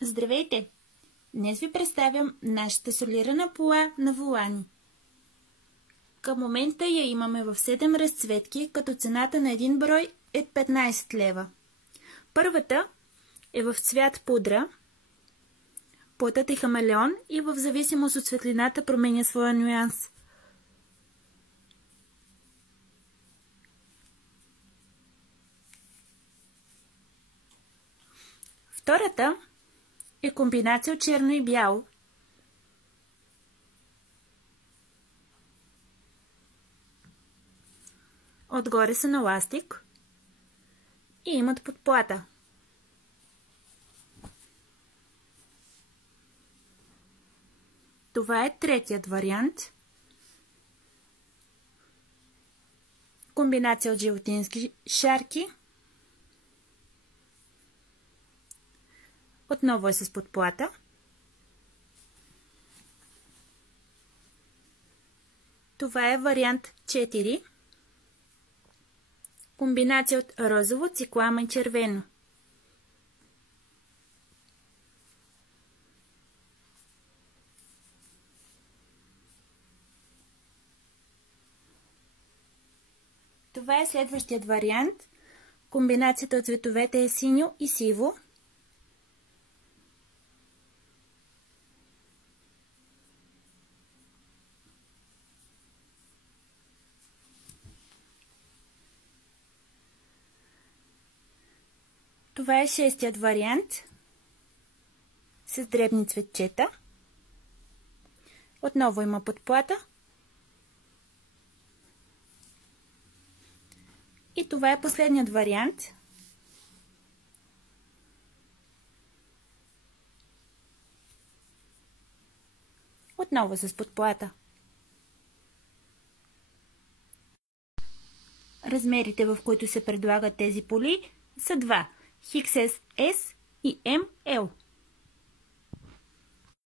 Здравейте! Днес ви представям нашата солирана пола на волани. Към момента я имаме в 7 разцветки, като цената на един брой е 15 лева. Първата е в цвят пудра, плътът е хамелеон и в зависимост от светлината променя своя нюанс. Втората е комбинация от черно и бяло. Отгоре са на ластик и имат подплата. Това е третият вариант. Комбинация от животински шарки. Отново е с подплата. Това е вариант 4. Комбинация от розово, циклама и червено. Това е следващият вариант. Комбинацията от цветовете е синьо и сиво. Това е шестият вариант с дребни цветчета. Отново има подплата. И това е последният вариант. Отново с подплата. Размерите, в които се предлагат тези поли, са 2 XS, S и ML.